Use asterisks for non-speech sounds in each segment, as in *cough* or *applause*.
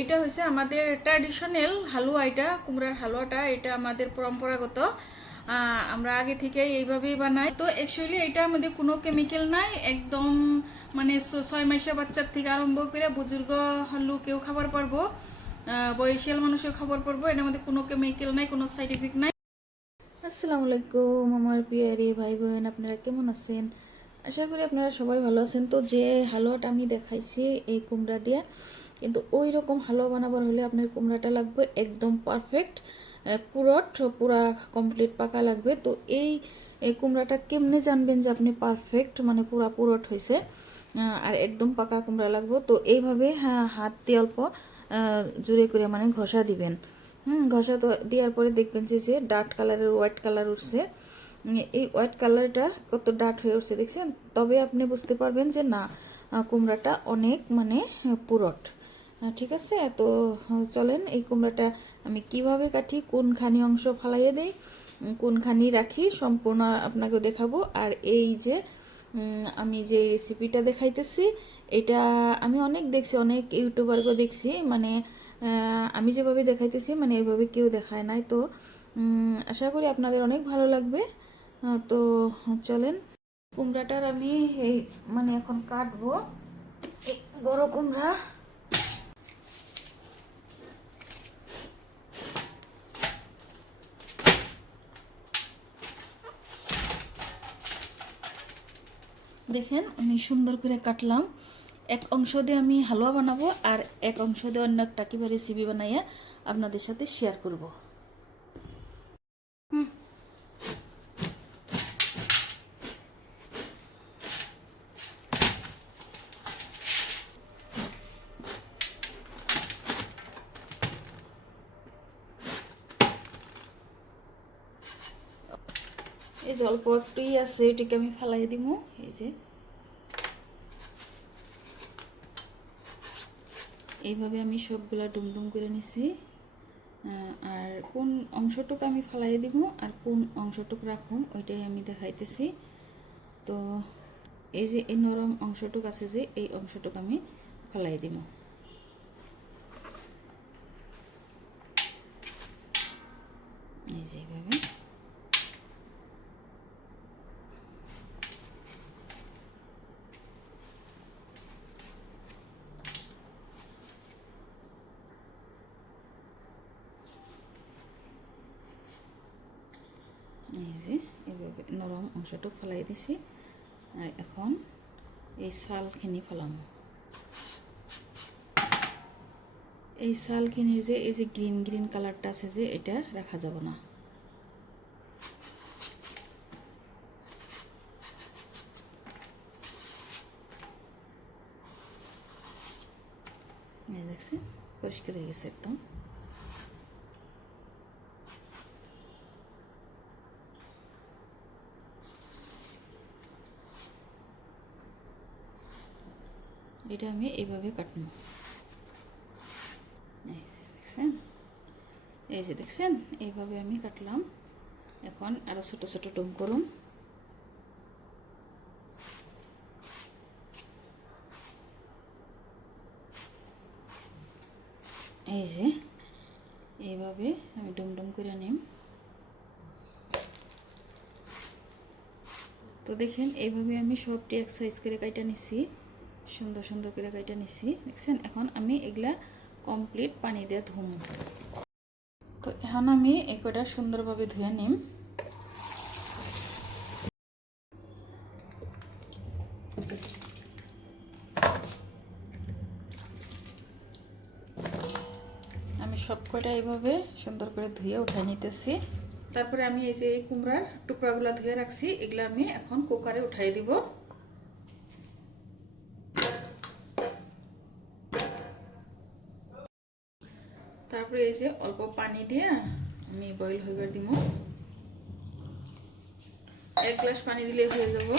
এইটা হচ্ছে আমাদের ট্র্যাডিশনাল হালুয়া এটা কুমড়ার হালুয়াটা, এটা আমাদের পরম্পরাগত। আমরা আগে থেকে এইভাবেই বানাই। তো অ্যাকচুয়ালি এটা আমাদের কোনো কেমিক্যাল নাই, একদম মানে ছয় মাসে বাচ্চার থেকে আরম্ভ করে বুজুর্গ লোকেও খাবার পারব বয়সিয়াল মানুষও খাবার পারব, এটার মধ্যে কোনো কেমিক্যাল নাই, কোনো সাইড ইফেক্ট নাই। আসসালামু আলাইকুম, আমার প্রিয় আরে ভাই বোন আপনারা কেমন আছেন? আশা করি আপনারা সবাই ভালো আছেন। তো যে হালুয়াটা আমি দেখাইছি, এই কুমড়া দিয়া কিন্তু ওই রকম হালুয়া বানাবার হলে আপনার কুমড়াটা লাগবে একদম পারফেক্ট পুরট, পুরা কমপ্লিট পাকা লাগবে। তো এই কুমড়াটা কেমনে জানবেন যে আপনি পারফেক্ট মানে পুরা পুরট হয়েছে আর একদম পাকা কুমড়া লাগবে। তো এইভাবে হ্যাঁ হাত দিয়ে অল্প জোরে করে মানে ঘষা দিবেন। হুম, ঘষা তো দেওয়ার পরে দেখবেন যে যে ডার্ট কালারের হোয়াইট কালার উঠছে। এই হোয়াইট কালারটা কত ডার্ট হয়ে উঠছে, দেখছেন? তবে আপনি বুঝতে পারবেন যে, না কুমড়াটা অনেক মানে পুরট। ঠিক আছে? তো চলেন, এই কুমড়াটা আমি কীভাবে কাটি, কোনখানি অংশ ফালাইয়ে দেই কোনখানি রাখি, সম্পূর্ণ আপনাকে দেখাবো। আর এই যে আমি যে রেসিপিটা দেখাইতেছি, এটা আমি অনেক দেখছি, অনেক ইউটিউবারকে দেখছি মানে আমি যেভাবে দেখাইতেছি মানে এইভাবে কেউ দেখায় নাই। তো আশা করি আপনাদের অনেক ভালো লাগবে। তো, চলেন, কুমড়াটার আমি এই মানে এখন কাটবো। বড় কুমড়া। দেখেন, আমি সুন্দর করে কাটলাম। এক অংশ দিয়ে আমি হালুয়া বানাবো আর এক অংশ দিয়ে অন্য একটা কীভাবে রেসিপি বানাইয়া আপনাদের সাথে শেয়ার করব হুম। এই যে অল্প আছে, এটাকে আমি ফেলাই দিব এই যে। এইভাবে আমি সবগুলা ডুমডুম করে নিছি। আর কোন অংশটুকু আমি ফেলাই দিব আর কোন অংশটুকু রাখুম, ওইটাই আমি দেখাইতেছি। তো এই যে এই নরম অংশটুকু আছে যে, এই অংশটুকু আমি ফেলাই দিব এই যে এইভাবে এই যে এইভাবে নরম অংশটুকু ফেলাই দিছি। আর এখন এই শালখিনি ফেলাম। এই শালখিনির যে, এই যে গ্রিন গ্রিন কালারটা আছে যে, এটা রাখা যাব না। এই দেখছেন? পরিষ্কার হয়ে গেছে একদম। এটা আমি এইভাবে কাটবো। দেখছেন? এই যে দেখছেন? এইভাবে আমি কাটলাম। এখন আরও ছোট ছোট ডুম করুন। এই যে এইভাবে আমি ডুম ডুম করে নিম। তো দেখেন, এইভাবে আমি সবটি এক সাইজ করে কাইটা নিছি। সুন্দর সুন্দর করে কাইটা নিছি। দেখছেন? এখন আমি এগুলা কমপ্লিট পানি দিয়ে ধুম। তো এখন আমি একটা সুন্দরভাবে ধুয়ে নিম। আমি সব এইভাবে সুন্দর করে ধুয়ে উঠাই নিতেছি। তারপরে আমি এই যে এই কুমড়ার টুকরাগুলো ধুয়ে রাখছি, এগুলো আমি এখন কুকারে উঠাই দিব তারপরে এই অল্প পানি দিয়ে আমি বয়েল হইবার দিব এক গ্লাস পানি দিলে হয়ে যাব।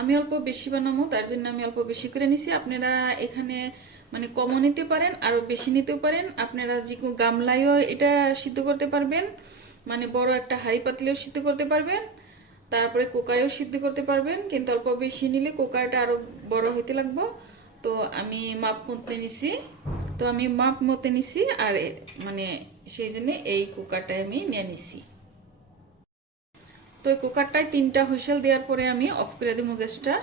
আমি অল্প বেশি বানাবো তার জন্য আমি অল্প বেশি করে নিছি। আপনারা এখানে মানে কমও নিতে পারেন, আরও বেশি নিতেও পারেন। আপনারা যে কোনো গামলায়ও এটা সিদ্ধ করতে পারবেন। মানে বড় একটা হাড়ি পাতিলেও সিদ্ধ করতে পারবেন। তারপরে কুকারেও সিদ্ধ করতে পারবেন। কিন্তু অল্প বেশি নিলে কুকারটা আরও বড় হইতে লাগবো। তো আমি মাপ মতে নিছি। তো আমি মাপ মতে নিছি আর মানে সেই জন্য এই কুকারটায় আমি নিয়ে নিছি। তো এই কুকারটায় তিনটা হুইসেল দেওয়ার পরে আমি অফ করে দিব গ্যাসটা।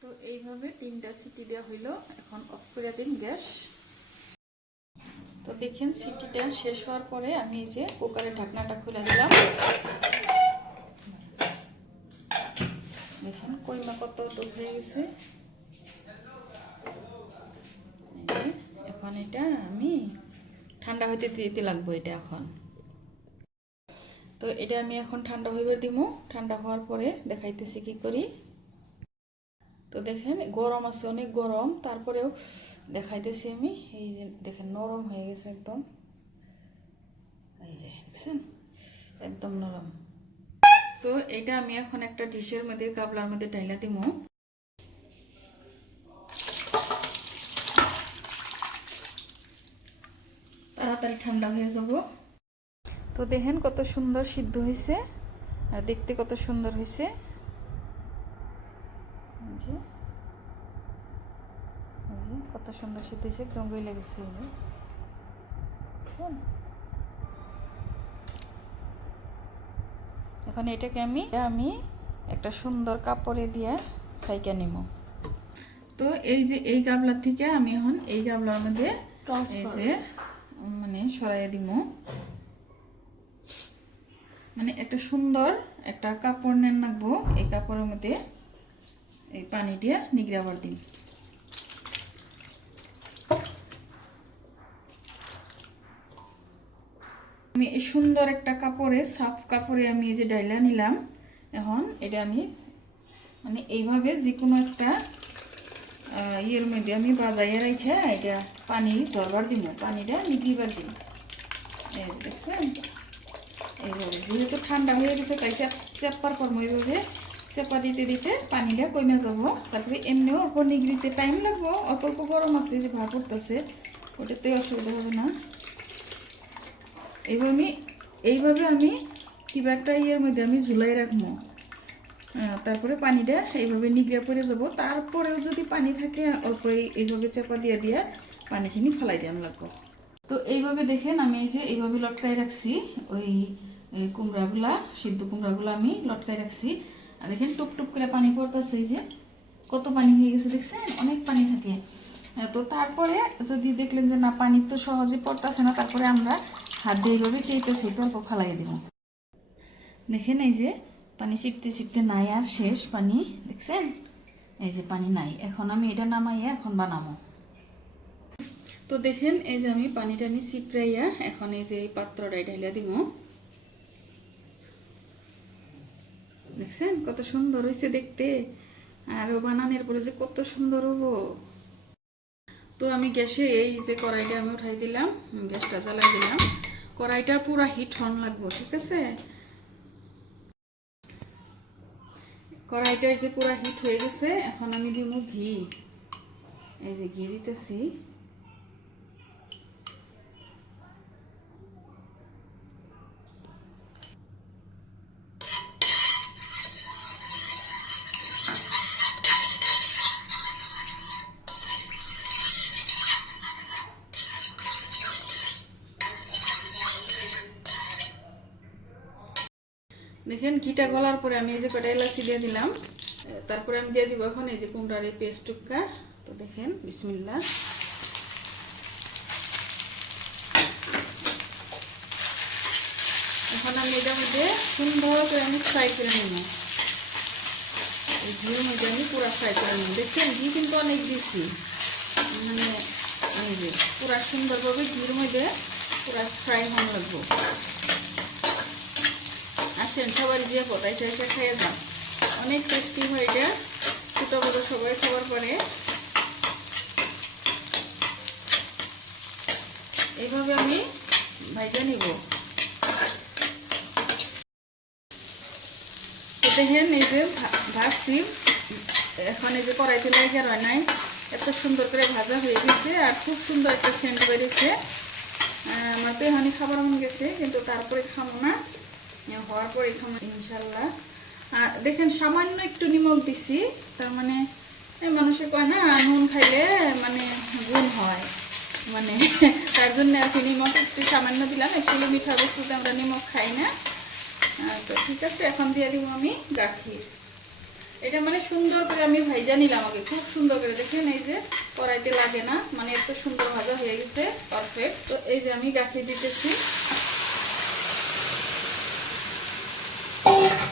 তো এইভাবে তিনটা সিটি দেওয়া হইল, এখন অফ করে দিন গ্যাস। তো দেখেন সিটিটা শেষ হওয়ার পরে আমি এই যে কুকারের ঢাকনাটা খুলে দিলাম। দেখেন কইমা কত ডুব হয়ে গেছে। এখন এটা আমি ঠান্ডা হইতে দিতে লাগবো এটা এখন। তো এটা আমি এখন ঠান্ডা হইবে দিব ঠান্ডা হওয়ার পরে দেখাইতেছি কি করি। তো দেখেন, গরম আছে, অনেক গরম। তারপরেও দেখাইতেছি আমি, এই যে দেখেন, নরম হয়ে গেছে একদম। এই যে, দেখছেন? একদম নরম। এটা আমি এখন একটা ডিশের মধ্যে গাবলার মধ্যে ডাইলা দিব তাড়াতাড়ি ঠান্ডা হয়ে যাব। তো দেখেন কত সুন্দর সিদ্ধ হয়েছে, আর দেখতে কত সুন্দর হয়েছে। কত সুন্দর সিদ্ধ হয়েছে একদম লেগেছে। এই যে দেখছেন এখন এটাকে আমি আমি একটা সুন্দর কাপড়ে দিয়ে সাইকা নিব। তো এই যে এই গাবলার থেকে আমি এখন এই গাবলার মধ্যে এই যে মানে সরাইয়া দিব। মানে একটা সুন্দর একটা কাপড় নেন রাখব এই কাপড়ের মধ্যে এই পানি দিয়ে নিগড়াবার দিন আমি এই সুন্দর একটা কাপড়ে, সাফ কাপড়ে আমি এই যে ডাইলা নিলাম। এখন এটা আমি মানে এইভাবে যে কোনো একটা ইয়ের মধ্যে আমি বাজাইয়া রেখে এটা পানি জরবার দিব পানিটা নিগড়িবার যে দেখছেন? এইভাবে, যেহেতু ঠান্ডা হয়ে গেছে, তাই চেপ চেপার কর্ম এইভাবে চেপা দিতে দিতে পানিটা কমে যাব। তারপরে এমনিও অল্প নিগড়িতে টাইম লাগবো, অল্প অল্প গরম আছে, যে ভাব পড়তেছে ওটাতে অসুবিধা হবে না। এইভাবে আমি এইভাবে আমি কিবা একটা ইয়ের মধ্যে আমি ঝুলাই রাখব। তারপরে পানিটা এইভাবে নিগড়ে পড়ে যাব। তারপরেও যদি পানি থাকে অল্প এইভাবে চেপা দিয়ে দিয়ে পানিখিনি ফেলাই দিয়ে লাগবো। তো এইভাবে দেখেন আমি এই যে এইভাবে লটকাই রাখছি। ওই কুমড়াগুলা, সিদ্ধ কুমড়াগুলো আমি লটকাই রাখছি। আর দেখেন টুপ টুপ করে পানি পড়তেছে এই যে। কত পানি হয়ে গেছে দেখছেন? অনেক পানি থাকে। তো তারপরে যদি দেখলেন যে না, পানি তো সহজে পড়তেছে না, তারপরে আমরা হাত দিয়ে এইভাবে চেপে চেপে অল্প ফালাই দিব। দেখেন এই যে পানি চিপতে চিপতে নাই আর শেষ পানি, দেখছেন? এই যে পানি নাই, এখন আমি এটা নামাইয়া এখন বানাবো। তো দেখেন, এই যে আমি পানি টানি চিপড়াইয়া এখন এই যে এই পাত্রটাই ঢাইলা দিব। দেখছেন? কত সুন্দর হয়েছে দেখতে। আর ও বানানোর পরে যে কত সুন্দর হব। তো আমি গ্যাসে এই যে কড়াইটা আমি উঠাই দিলাম, গ্যাসটা জ্বালাই দিলাম। কড়াইটা পুরা হিট হন লাগবো, ঠিক আছে? কড়াইটা এই যে পুরা হিট হয়ে গেছে, এখন আমি দিব ঘি। এই যে ঘি দিতেছি। দেখেন ঘিটা গলার পরে আমি এই যে কটা এলাচি দিয়ে দিলাম তারপরে আমি দিয়ে দিব এখন এই যে কুমড়ার এই পেস্ট টুকা তো দেখেন বিসমিল্লা এখন আমি এটার মধ্যে সুন্দর করে আমি ফ্রাই করে নেব। এই ঘির মধ্যে আমি পুরো ফ্রাই করে নেব। দেখছেন, ঘি কিন্তু অনেক দিছি। মানে পুরা সুন্দরভাবে ঘির মধ্যে পুরা ফ্রাই হন লাগবো। আসেন সবার যে পতাই এসে খেয়ে যান। অনেক টেস্টি হয় এটা ছোটো বড়ো সবাই খাবার পরে। এইভাবে আমি ভাইজা নিব। দেখেন এই যে ভাজছি এখন এই যে কড়াইতে লাগে হয় নাই। এত সুন্দর করে ভাজা হয়ে গেছে আর খুব সুন্দর একটা সেন্ট বেরিয়েছে। আমার তো এখানে খাবার মন গেছে, কিন্তু তারপরে খাব না। হওয়ার পর এখানে ইনশাল্লাহ। দেখেন, সামান্য একটু নিমক দিছি, তার মানে মানুষে কয় না, নুন খাইলে মানে গুণ হয়। মানে *laughs* তার জন্য কি নিমক একটু সামান্য দিলাম, একটু মিঠা বস্তুতে আমরা নিমক খাই না। তো ঠিক আছে, এখন দিয়ে দিব আমি গাখির। এটা মানে সুন্দর করে আমি ভাইজা নিলাম আগে, খুব সুন্দর করে। দেখেন, এই যে কড়াইতে লাগে না মানে এত সুন্দর ভাজা হয়ে গেছে পারফেক্ট তো এই যে আমি গাখির দিতেছি।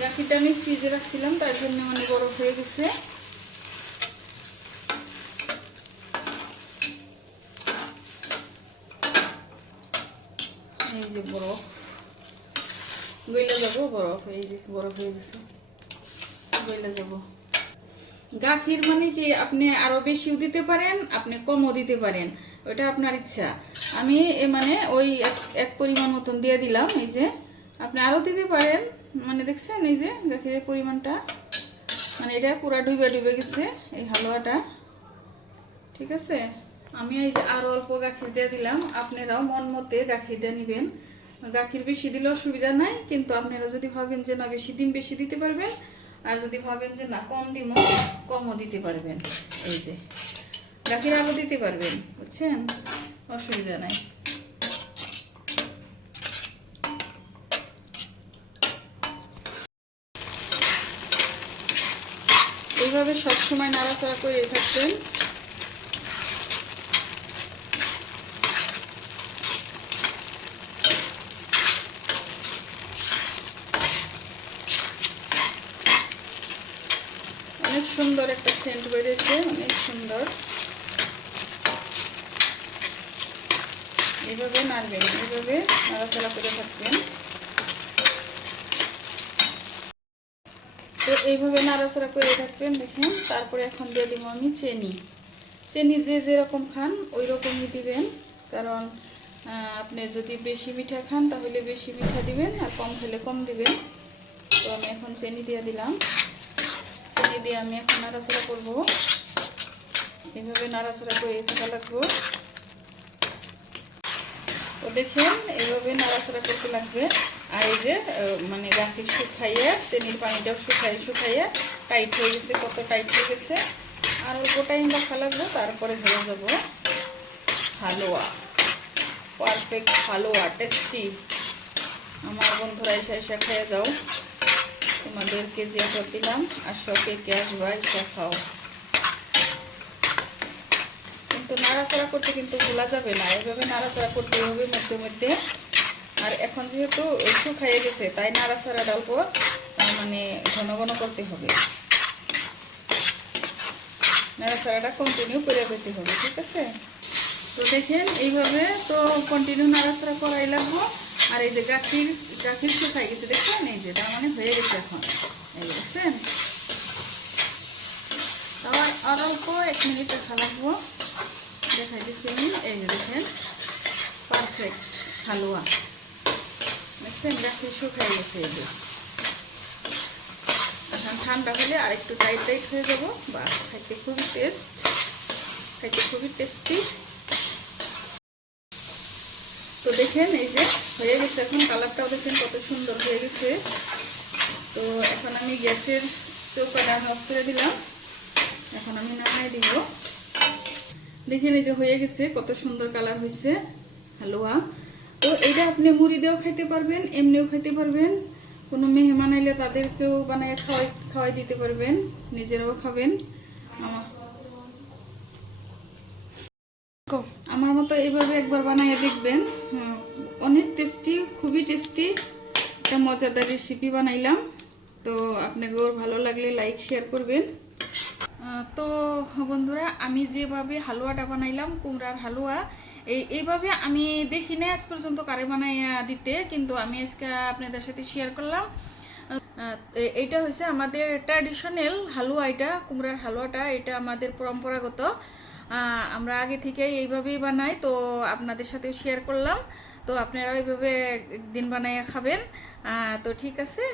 গাখিরটা আমি ফ্রিজে রাখছিলাম তার জন্য মানে বরফ হয়ে গেছে। এই যে বরফ। গইলা যাব, বরফ, এই যে বরফ হয়ে গেছে। গইলা যাব। গাখির মানে কি, আপনি আরও বেশিও দিতে পারেন, আপনি কমও দিতে পারেন ওটা আপনার ইচ্ছা। আমি মানে ওই এক- এক পরিমাণ মতন দিয়ে দিলাম, এই যে। আপনি আরও দিতে পারেন। মানে দেখছেন, এই যে গাখিরের পরিমাণটা মানে এটা পুরা ডুবে ডুবে গেছে, এই হালুয়াটা। ঠিক আছে? আমি এই যে আরও অল্প গাখির দিয়ে দিলাম, আপনারাও মন মতে গাখির দিয়ে নেবেন। গাখির বেশি দিলে অসুবিধা নাই, কিন্তু আপনারা যদি ভাবেন যে না, বেশি দিন বেশি দিতে পারবেন, আর যদি ভাবেন যে না, কম দিমো কমও দিতে পারবেন। এই যে, গাখির আরও দিতে পারবেন, বুঝছেন? অসুবিধা নাই। এইভাবে সবসময় নাড়াচাড়া করে থাকবেন। অনেক সুন্দর একটা সেন্ট বেরিয়েছে, অনেক সুন্দর। এইভাবে নাড়বেন, এইভাবে নাড়াচাড়া করে থাকবেন। তো এইভাবে নাড়াচাড়া করে থাকবেন, দেখেন। তারপরে এখন দিয়ে দিব আমি চেনি। চেনি যে যেরকম খান ওই রকমই দিবেন। কারণ আপনি যদি বেশি মিঠা খান, তাহলে বেশি মিঠা দিবেন আর কম খেলে কম দিবেন। তো আমি এখন চেনি দিয়ে দিলাম। চিনি দিয়ে আমি এখন নাড়াচাড়া করব। এইভাবে নাড়াচাড়া করে থাকা লাগবো। তো দেখেন এইভাবে নাড়াচাড়া করতে লাগবে। আর এই যে মানে গাখির শুকাইয়া, চেনির পানিটাও শুকাই, শুকাইয়া টাইট হয়ে গেছে, কত টাইট হয়ে গেছে। আর অল্প টাইম রাখা লাগবে, তারপরে হয়ে যাব হালুয়া। পারফেক্ট হালুয়া টেস্টি আমার বন্ধুরা এসে এসে খেয়ে যাও। তোমাদেরকে যে অফার দিলাম আর শখে ক্যাশ এসে খাও। কিন্তু নাড়াচাড়া করতে কিন্তু ভোলা যাবে না। এভাবে নাড়াচাড়া করতে হবে মধ্যে মধ্যে। আর এখন যেহেতু শুকাইয়ে গেছে, তাই নাড়াচাড়া অল্প মানে ঘন ঘন করতে হবে। নাড়া নাড়াচাড়াটা কন্টিনিউ করে যেতে হবে, ঠিক আছে? তো দেখেন, এইভাবে তো কন্টিনিউ নাড়াচাড়া করাই লাগবো। আর এই যে গাখির গাখির শুকাই গেছে, দেখছেন? এই যে, তার মানে হয়ে গেছে এখন। এই দেখছেন? আবার আর অল্প এক মিনিট দেখা লাগবো। দেখাই দিচ্ছি এই দেখেন। পারফেক্ট হালুয়া। দেখছেন গাখির শুকাই গেছে এখন ঠান্ডা হলে আর একটু টাইট টাইট হয়ে যাব। বা খাইতে খুবই টেস্ট খাইতে খুবই টেস্টি তো দেখেন, এই যে হয়ে গেছে এখন কালারটাও দেখেন কত সুন্দর হয়ে গেছে। তো এখন আমি গ্যাসের চৌকাটা অফ করে দিলাম। এখন আমি নামাই দিব। দেখেন এই যে হয়ে গেছে, কত সুন্দর কালার হয়েছে। হালুয়া। তো এটা আপনি মুড়ি দিয়েও খাইতে পারবেন, এমনিও খাইতে পারবেন। কোনো মেহমান এলে তাদেরকেও বানায় খাওয়াই খাওয়াই দিতে পারবেন, নিজেরাও খাবেন। আমার মতো এইভাবে একবার বানিয়ে দেখবেন। অনেক টেস্টি, খুবই টেস্টি। একটা মজাদার রেসিপি বানাইলাম। তো আপনাকেও ভালো লাগলে লাইক শেয়ার করবেন। তো বন্ধুরা, আমি যেভাবে হালুয়াটা বানাইলাম, কুমড়ার হালুয়া এই এইভাবে আমি দেখি না আজ পর্যন্ত কারে বানাইয়া দিতে কিন্তু আমি আজকে আপনাদের সাথে শেয়ার করলাম। আহ, এ- এইটা হচ্ছে আমাদের ট্র্যাডিশনাল হালুয়া এটা কুমড়ার হালুয়াটা এটা আমাদের পরম্পরাগত। আমরা আগে থেকে এইভাবেই বানাই তো আপনাদের সাথেও শেয়ার করলাম। তো আপনারা এইভাবে একদিন বানাইয়া খাবেন। তো ঠিক আছে।